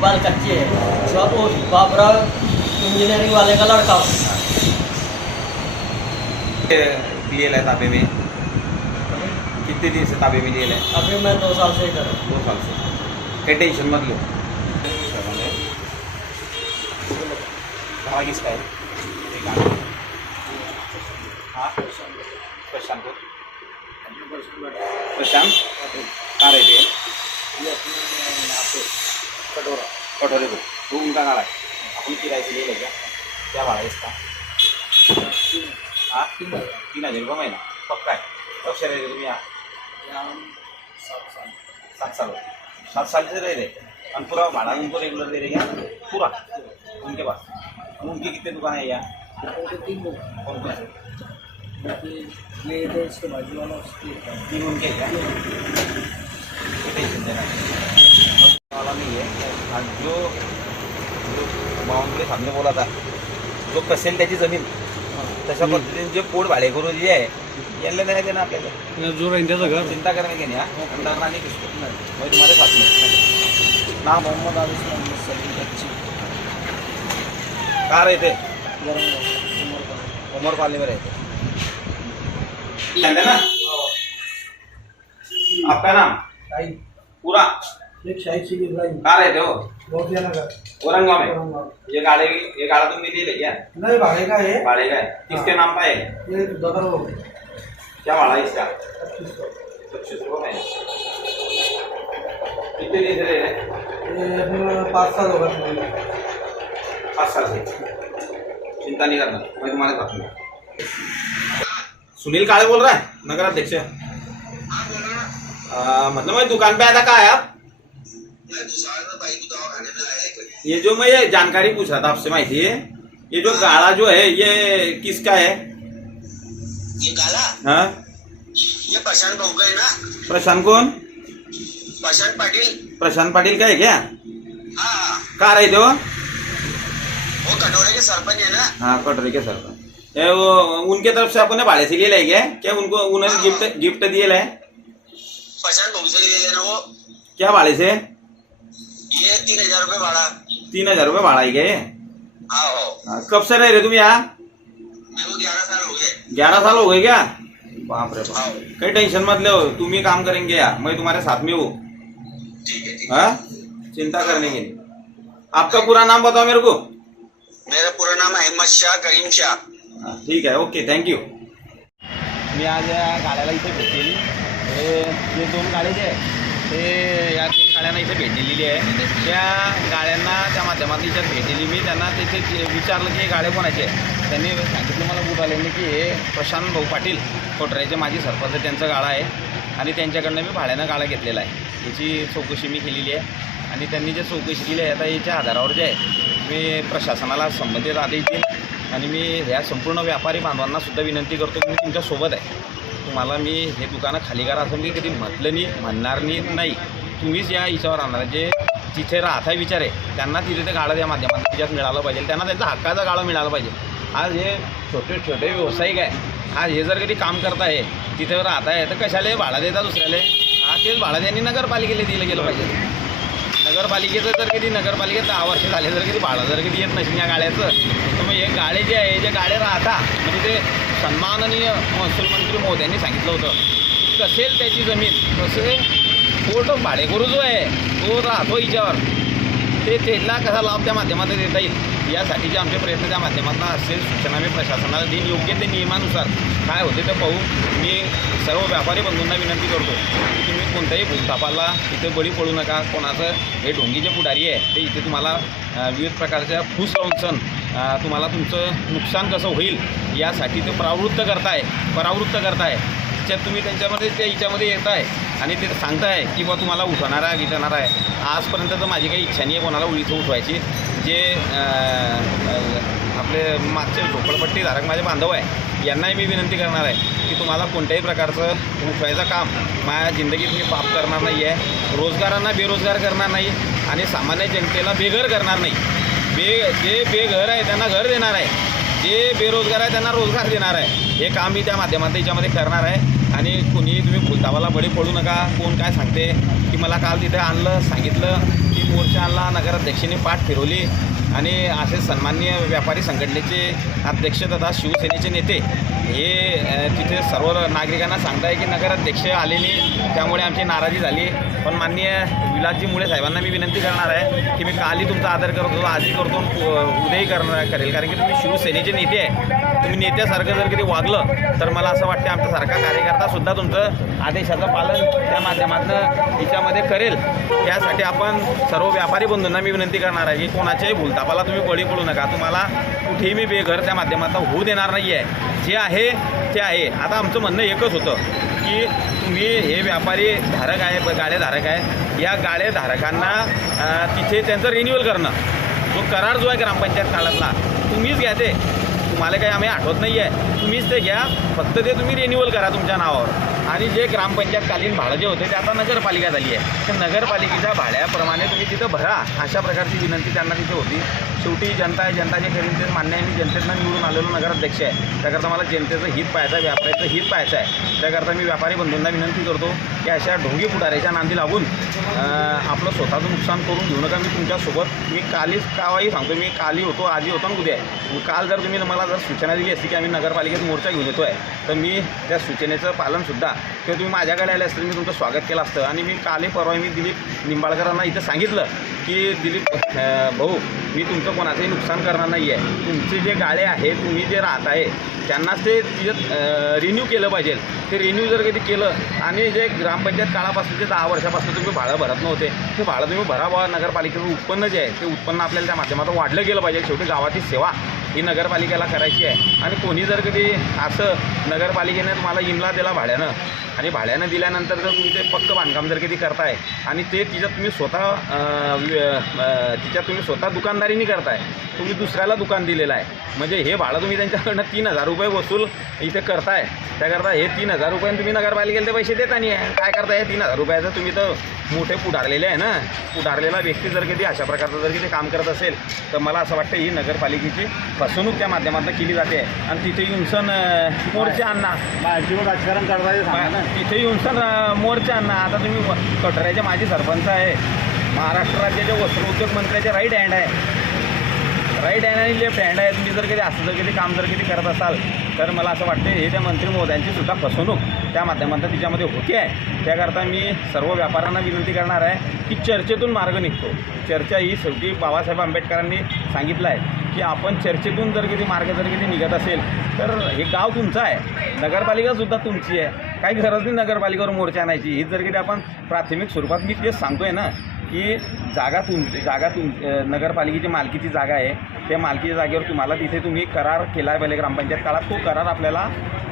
बाल कच्ची है। जब वो बाबरा इंजीनियरिंग वाले का लड़का होता लिए है ताबे में? कितने दिन से ताबे में लिए है? अभी मैं 2 साल से ही कर रहा हूँ। 2 साल से। क्या टेंशन मत लो। कहाँ किसका है? हाँ प्रशांत को। प्रशांत कहाँ रहते हैं? कटोरे को। तो उनका गाड़ा है, अपन किराए से ले लेगा। क्या भाड़ा है इसका? हाँ 3,000 रुपये महीना पक्का है। कब से रह रहे तुम यहाँ? 7 साल। 7 साल से रह रहे और पूरा भाड़ा उनको रेगुलर दे रहे क्या पूरा उनके पास? उनकी कितने दुकान है यहाँ? 3 लोग कौन कौन से? ये थे इसके बाजू वाला उसकी 3 उनके क्या? टेंशन देना वाला नहीं है। जो बाउंड्री सामने बोला था, जो कसेल त्याची जमीन तशा पद्धतीने जे पोट भाडे करू जे आहे यांना नाही देणार आपल्याला। जो रेंट्याचं घर चिंता करने की नहीं अंदर नहीं किसको मैं तुम्हारे साथ में। नाम मोहम्मद आरिफ मोहम्मद सलीम कच्ची कहाँ रहते? गरम उमर पाली में रहते ना? आपका नाम पूरा? एक शाहिद सिंह इब्राहिम। कहाँ रहते हो? गोतिया नगर औरंगाबाद में। ये गाड़ा तुम नहीं ले क्या? नहीं भाड़े का है। भाड़े का है। किसके नाम का है? ये दगर लोग क्या भाड़ा है इसका? 2500। 25 रुपये में। कितने दिन से ले रहे? ये अभी 5 साल होगा। 5 साल से। चिंता नहीं करना, मैं तुम्हारे साथ हूँ। सुनील काले बोल रहा है, नगर अध्यक्ष। मतलब मैं दुकान पे आया था। कहाँ है आप? ये जो मैं ये जानकारी पूछ रहा था आपसे, माहिती है ये जो गाड़ा जो है ये किसका है? ये गाला? हाँ ये प्रशांत भाऊ का है ना? प्रशांत कौन? प्रशांत पाटिल। प्रशांत पाटिल का है क्या? हाँ कहाँ रहते हो? वो कटोरे के सरपंच है ना? हाँ कटोरे के सरपंच। ये वो उनके तरफ से आपने भाड़े से लिए लाए क्या? उनको उन्होंने गिफ्ट दिए लाए? प्रशांत भाऊ से ले लेना। वो क्या भाड़े से? ये 3,000 रुपये भाड़ा। 3,000 रुपये भाड़ा ही गए? हाँ कब से रह रहे तुम यहाँ? मेरे को 11 साल हो गए। 11 साल हो गए क्या? बाप रे बाप। हाँ कहीं टेंशन मत लो, तुम ही काम करेंगे यार, मैं तुम्हारे साथ में हूँ। ठीक है ठीक हाँ चिंता करने की नहीं। आपका पूरा नाम बताओ मेरे को। है। मेरा पूरा नाम अहमद शाह करीम शाह। हाँ ठीक आहे, ओके थँक्यू। मी आज या गाड्याला इथे भेट दिली। हे 2 गाड्या जे आहे ते या 2 गाड्यांना इथे भेट दिलेली आहे। त्या गाड्यांना त्या माध्यमातून इथे भेट दिली मी। त्यांना तिथे विचारलं की हे गाड्या कोणाचे आहे। त्यांनी सांगितलं मला बुटालेंनी की हे प्रशांत भाऊ पाटील कोटऱ्याचे माजी सरपंच त्यांचा गाडा आहे आणि त्यांच्याकडनं मी भाड्यानं गाडा घेतलेला आहे। याची चौकशी मी केलेली आहे आणि त्यांनी जे चौकशी केली आहे आता याच्या आधारावर जे आहे मी प्रशासनाला संबंधित आदेश देईन आणि मी ह्या संपूर्ण व्यापारी बांधवांना सुद्धा विनंती करतो की मी तुमच्यासोबत आहे। तुम्हाला मी हे दुकानं खाली करा असं मी कधी म्हटलं नाही, म्हणणार नाही। तुम्हीच या हिच्यावर आणणार जे जिथे राहता विचार आहे त्यांना तिथे ते गाडं या माध्यमातून तिच्यात मिळालं पाहिजे, त्यांना त्यांचा हक्काचा गाडं मिळालं पाहिजे। आज हे छोटे छोटे व्यावसायिक आहे, आज हे जर कधी काम करताय तिथे राहताय तर कशाला भाडा देता दुसऱ्याला? हा तेच भाडा त्यांनी नगरपालिकेला दिलं गेलं पाहिजे। नगरपालिकेचं जर कधी नगरपालिकेत 10 वर्ष झाले जर कधी भाडं जर कधी येत नसेल या गाड्याचं तर मग हे गाडे जे आहे जे गाड्या राहता म्हणजे ते सन्माननीय महसूल मंत्री महोदयांनी सांगितलं होतं कसेल त्याची जमीन तसे पोट भाडेकरू जो आहे तो राहतो हिच्यावर ते त्याला कसा लाभ त्या माध्यमातून देता येईल यासाठीचे आमचे प्रयत्न त्या माध्यमातून असेल सूचना मी प्रशासनाला देईन। योग्य ते नियमानुसार काय होते ते पाहू मी सर्व व्यापारी बंधूंना विनंती करतो की तुम्ही कोणत्याही भूलथापाला इथे बळी पडू नका। कोणाचं हे ढोंगीचे पुढारी आहे ते इथे तुम्हाला विविध प्रकारच्या फुसवून तुम्हाला तुमचं नुकसान कसं होईल यासाठी ते परावृत्त करताय। त्याच्यात तुम्ही त्यांच्यामध्ये ते हिच्यामध्ये येत आहे आणि ते सांगताय की बा तुम्हाला उठवणार आहे विटणार आहे। आजपर्यंत तर माझी काही इच्छा नाही आहे कोणाला इथं उठवायची। जे आपले मागचे झोपडपट्टीधारक माझे बांधव आहे यांनाही मी विनंती करणार आहे की तुम्हाला कोणत्याही प्रकारचं उठवायचं काम माझ्या जिंदगीत मी पाप करणार नाही आहे। रोजगारांना बेरोजगार करणार नाही आणि सामान्य जनतेला बेघर करणार नाही। जे बेघर आहे त्यांना घर देणार आहे, जे बेरोजगार आहे त्यांना रोजगार देणार आहे। हे काम मी त्या माध्यमातून याच्यामध्ये करणार आहे आणि कोणी तुम्ही भूलथापाला बळी पडू नका। कोण काय सांगते की मला काल तिथे आणलं सांगितलं की मोर्चाला नगराध्यक्षांनी पाठ फिरवली आणि असे सन्माननीय व्यापारी संघटनेचे अध्यक्ष तथा शिवसेनेचे नेते हे तिथे सर्व नागरिकांना सांगताय की नगराध्यक्ष आले नाही, त्यामुळे आमची नाराजी झाली. पण माननीय विलासजी मुळे साहेबांना मी विनंती करणार आहे की मी कालही तुमचा आदर करत होतो, आजही करतो, उद्याही करेल, कारण की तुम्ही शिवसेनेचे नेते आहे. तुम्ही नेत्यासारखं जर कधी वागलं तर मला असं वाटतं आमच्यासारखा कार्यकर्तासुद्धा तुमचं आदेशाचं पालन त्या माध्यमातून याच्यामध्ये करेल. त्यासाठी आपण सर्व व्यापारी बंधूंना मी विनंती करणार आहे की कोणाच्याही भूलतापाला तुम्ही बळी पडू नका. तुम्हाला कुठेही मी बेघर त्या माध्यमातून होऊ देणार नाही आहे. जे आहे ते आहे. आता आमचं म्हणणं एकच होतं की तुम्ही हे व्यापारी धारक आहे, गाळेधारक आहे, या गाळेधारकांना तिथे त्यांचं रिन्युअल करणं, जो करार जो आहे ग्रामपंचायत काळातला तुम्हीच घ्या. ते तुम्हाला काही आम्ही आठवत नाही आहे, तुम्हीच ते घ्या. फक्त ते तुम्ही रिन्युअल करा तुमच्या नावावर. आणि जे ग्रामपंचायतकालीन भाडं जे होते ते आता नगरपालिका झाली आहे, तर नगरपालिकेच्या भाड्याप्रमाणे तुम्ही तिथं भरा, अशा प्रकारची विनंती त्यांना तिथे होती. शेवटी जनता आहे, जनता जे करीन ते मान्य आहे. मी जनतेतनं निवडून आलेलो नगराध्यक्ष आहे, त्याकरता मला जनतेचं हित पाहायचं आहे, व्यापाऱ्याचं हित पाहायचं आहे. त्याकरता मी व्यापारी बंधूंना विनंती करतो की अशा ढोंगी पुढाऱ्याच्या नांदी लागून आपलं स्वतःचं नुकसान करून घेऊ नका. मी तुमच्यासोबत मी कालीच कावाही सांगतो, मी काली होतो, आधी होतो आणि उद्या आहे. काल जर तुम्ही मला जर सूचना दिली असती की आम्ही नगरपालिकेत मोर्चा घेऊन येतो आहे, तर मी त्या सूचनेचं पालनसुद्धा किंवा तुम्ही माझ्याकडे आले असतं मी तुमचं स्वागत केलं असतं. आणि मी कालही परवा मी दिलीप निंबाळकरांना इथं सांगितलं की दिलीप भाऊ, मी तुमचं कोणाचंही नुकसान करणार नाही आहे. तुमचे जे गाळे आहे, तुम्ही जे राहत आहे त्यांनाच ते तिथं रिन्यू केलं पाहिजे. ते रिन्यू जर कधी केलं आणि जे ग्रामपंचायत काळापासून जे 10 वर्षापासून तुम्ही भाडं भरत नव्हते ते भाडं तुम्ही भरावं. नगरपालिकेचं उत्पन्न जे आहे ते उत्पन्न आपल्याला त्या माध्यमातून वाढलं गेलं पाहिजे. शेवटी गावाची सेवा ही नगरपालिकेला करायची आहे. आणि कोणी जर कधी असं नगरपालिकेने तुम्हाला इमला दिला भाड्यानं आणि भाड्यानं दिल्यानंतर जर तुम्ही ते पक्क बांधकाम जर कधी करताय आणि ते तिच्यात तुम्ही स्वतः दुकानदारीनी करताय, तुम्ही दुसऱ्याला दुकान दिलेलं आहे, म्हणजे हे भाडं तुम्ही त्यांच्याकडनं 3,000 रुपये वसूल इथे करताय. त्याकरता हे 3,000 रुपये तुम्ही नगरपालिकेला ते पैसे देता नाही आहे. काय करताय? 3,000 रुपयाचं तुम्ही तर मोठे पुढारलेले आहे ना. पुढारलेला व्यक्ती जर कधी अशा प्रकारचं जर कधी काम करत असेल तर मला असं वाटतं ही नगरपालिकेची फसवणूक त्या माध्यमातून केली जाते. आणि तिथे येऊन सण मोर्चे आणा, राजकारण करता तिथे येऊन सण मोर्चे आणा. आता तुम्ही कटोऱ्याचे माजी सरपंच आहे, महाराष्ट्र राज्याचे वस्त्रोद्योग मंत्र्याचे राईट हँड आहे, राईट हँड आणि लेफ्ट हँड आहे. तुम्ही जर कधी असं जर कधी काम जर कधी करत असाल तर मला असं वाटतं हे त्या मंत्री महोदयांची सुद्धा फसवणूक त्या माध्यमातून तिच्यामध्ये होते आहे. त्याकरता मी सर्व व्यापाऱ्यांना विनंती करणार आहे की चर्चेतून मार्ग निघतो. चर्चा ही शेवटी बाबासाहेब आंबेडकरांनी सांगितलं आहे की आपण चर्चेतून जर कधी मार्ग जर कधी निघत असेल तर हे गाव तुमचं आहे, नगरपालिकासुद्धा तुमची आहे. काही गरज नाही नगरपालिकेवर मोर्चा आणायची. ही जर कधी आपण प्राथमिक स्वरूपात मी तेच सांगतो आहे ना की जागा नगरपालिकेची मालकीची जागा आहे. त्या मालकीच्या जागेवर तुम्हाला तिथे तुम्ही करार केला पाहिजे ग्रामपंचायत काळात. तो करार आपल्याला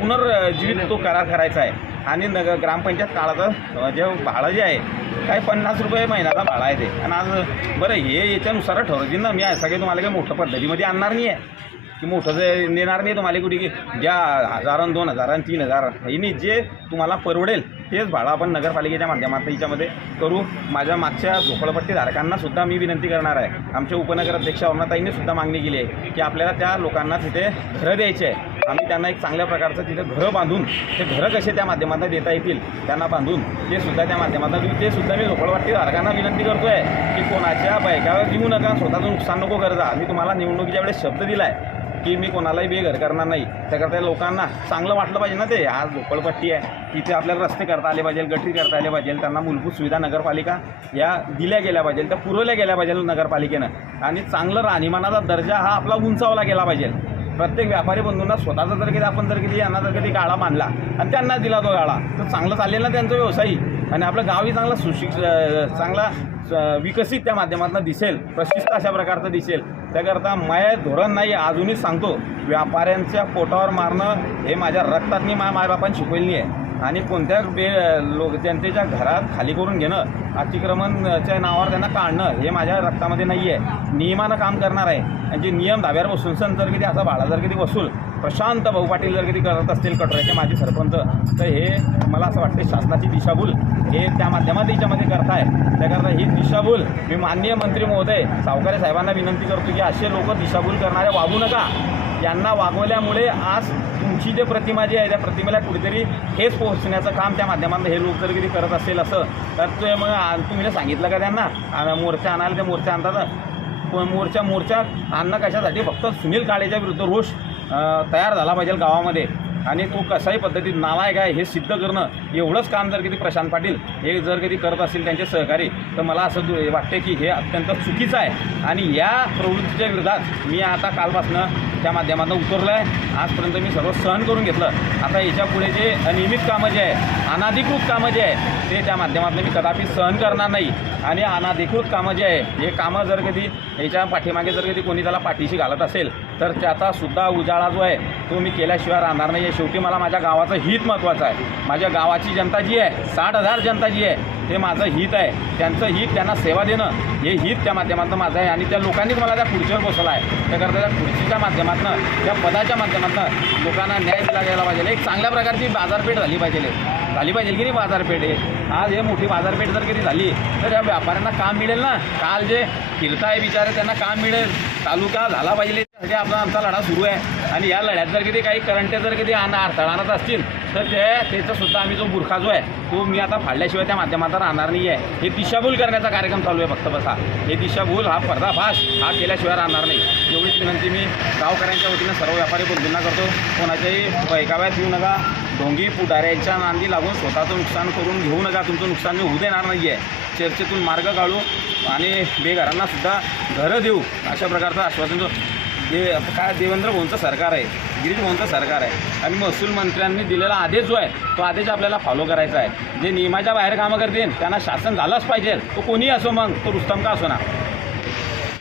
पुनर्जीवित तो करार करायचा आहे. आणि ग्रामपंचायत काळाचं जे भाडं जे आहे काय 50 रुपये महिन्याचा भाडा आहे ते. आणि आज बरं हे याच्यानुसार ठरवतील ना. मी सगळे तुम्हाला काही मोठ्या पद्धतीमध्ये आणणार नाही आहे की मोठं जे नेणार नाही तुम्हाला कुठे की ज्या 1000 आणि 2000 आणि 3000 यांनी जे तुम्हाला परवडेल तेच भाडं आपण नगरपालिकेच्या माध्यमातून याच्यामध्ये करू. माझ्या मागच्या झोपडपट्टी धारकांनासुद्धा मी विनंती करणार आहे. आमच्या उपनगराध्यक्ष अरुणाताईंनी सुद्धा मागणी केली आहे की आपल्याला त्या लोकांना तिथे घरं द्यायचे आहे. आम्ही त्यांना एक चांगल्या प्रकारचं तिथे घरं बांधून ते घरं कसे त्या माध्यमातून देता येतील त्यांना बांधून ते सुद्धा त्या माध्यमातून ते सुद्धा मी झोपडपट्टी धारकांना विनंती करतो आहे की कोणाच्या बायकावर देऊ नका, स्वतःचं नुकसान नको करता. मी तुम्हाला निवडणुकीच्या वेळेस शब्द दिला आहे की मी कोणालाही बेघर करणार नाही. त्याकरता लोकांना चांगलं वाटलं पाहिजे ना. ते आज झोपडपट्टी आहे, तिथे आपल्याला रस्ते करता आले पाहिजे, गटरी करता आले पाहिजे, त्यांना मूलभूत सुविधा नगरपालिका या दिल्या गेल्या पाहिजे, त्या पुरवल्या गेल्या पाहिजे नगरपालिकेनं. आणि चांगलं राहणीमानाचा दर्जा हा आपला उंचावला गेला पाहिजे. प्रत्येक व्यापारी बंधूंना स्वतःचा जर कधी आपण जर कधी यांना जर कधी गाळा मानला आणि त्यांना दिला तो गाळा तर चांगलं चाललेलं ना त्यांचं व्यवसायी. आणि आपलं गावही चांगला विकसित त्या माध्यमातून दिसेल, प्रशिस्त अशा प्रकारचं दिसेल. त्याकरता माय धोरण नाही. अजूनही सांगतो, व्यापाऱ्यांच्या पोटावर मारणं हे माझ्या रक्तातनी मायबापांनी शिकवलेली आहे. आणि कोणत्या जनतेच्या घरात खाली करून घेणं, अतिक्रमणच्या नावावर त्यांना काढणं हे माझ्या रक्तामध्ये नाही आहे. नियमानं काम करणार आहे. आणि जे नियम धाब्यावर बसून सण जर कधी असा भाडा जर कधी वसूल प्रशांत भाऊ पाटील जर कधी करत असतील कटोऱ्याचे माजी सरपंच, तर हे मला असं वाटतं शासनाची दिशाभूल हे त्या माध्यमात याच्यामध्ये करताय. त्याकरता ही दिशाभूल मी माननीय मंत्री महोदय सावकारे साहेबांना विनंती करतो की असे लोक दिशाभूल करणारे वागू नका. यांना वागवल्यामुळे आज तुमची जे प्रतिमा जी आहे त्या प्रतिमेला कुठेतरी हेच पोहोचण्याचं काम त्या माध्यमातून हे लोक जर कधी करत असेल असं तर ते मग तुम्ही सांगितलं का त्यांना मोर्चा आणायला? ते मोर्चा आणतात. मोर्चा आणणं कशासाठी? फक्त सुनील काळेच्या विरुद्ध रोष तयार झाला पाहिजे गावामध्ये आणि तो कशाही पद्धतीत नालायक आहे हे सिद्ध करणं एवढंच काम जर कधी प्रशांत पाटील हे जर कधी करत असतील त्यांचे सहकारी, तर मला असं वाटते की हे अत्यंत चुकीचं आहे. आणि या प्रवृत्तीच्या विरोधात मी आता कालपासनं त्या माध्यमातून उतरलो आहे. आजपर्यंत मी सर्व सहन करून घेतलं. आता याच्या पुढे जे अनियमित कामं जे आहे, अनाधिकृत कामं जे आहे ते त्या माध्यमातून मी कदापि सहन करणार नाही. आणि अनाधिकृत कामं जे आहे हे कामं जर कधी याच्या पाठीमागे जर कधी कोणी त्याला पाठीशी घालत असेल तर त्याचासुद्धा उजाळा जो आहे तो मी केल्याशिवाय राहणार नाही. शेवटी मला माझ्या गावाचं हित महत्त्वाचं आहे. माझ्या गावाची जनता जी आहे 60,000 जनता जी आहे ते माझं हित आहे. त्यांचं हित, त्यांना सेवा देणं हे हित त्या माध्यमातून माझं आहे. आणि त्या लोकांनीच मला त्या खुर्चीवर बसवलं आहे. त्याकरता त्या खुर्चीच्या माध्यमातून, त्या पदाच्या माध्यमातून लोकांना न्याय दिला गेला पाहिजे. एक चांगल्या प्रकारची बाजारपेठ झाली पाहिजे की नाही बाजारपेठ आहे. आज हे मोठी बाजारपेठ जर कधी झाली तर या व्यापाऱ्यांना काम मिळेल ना. काल जे फिरताय बिचारे त्यांना काम मिळेल. तालुका झाला पाहिजे त्यासाठी आपला आमचा लढा सुरू आहे. आणि या लढ्यात जर कधी काही करंटे जर कधी अडथळा आणत असतील तर त्याचासुद्धा आम्ही जो बुरखा जो आहे तो मी आता फाडल्याशिवाय त्या माध्यमातून राहणार नाही आहे. हे दिशाभूल करण्याचा कार्यक्रम चालू आहे फक्त बसा. हे दिशाभूल हा पर्दाफाश हा केल्याशिवाय राहणार नाही. एवढीच विनंती मी गावकऱ्यांच्या वतीनं सर्व व्यापारी बंधूंना करतो. कोणाच्याही बैकाव्यात येऊ नका. ढोंगी पुढाऱ्यांच्या नांदी लागून स्वतःचं नुकसान करून घेऊ नका. तुमचं नुकसान मी होऊ देणार नाही आहे. चर्चेतून मार्ग काढू आणि बेघरांनासुद्धा घरं देऊ अशा प्रकारचं आश्वासन काय देवेंद्र भाऊंचं सरकार आहे, गिरीश भाऊंचं सरकार आहे. आणि महसूल मंत्र्यांनी दिलेला आदेश जो आहे तो आदेश आपल्याला फॉलो करायचा आहे. जे नियमाच्या बाहेर कामं करतील त्यांना शासन झालंच पाहिजे. तो कोणीही असो, मग तो रुस्तम का असो ना.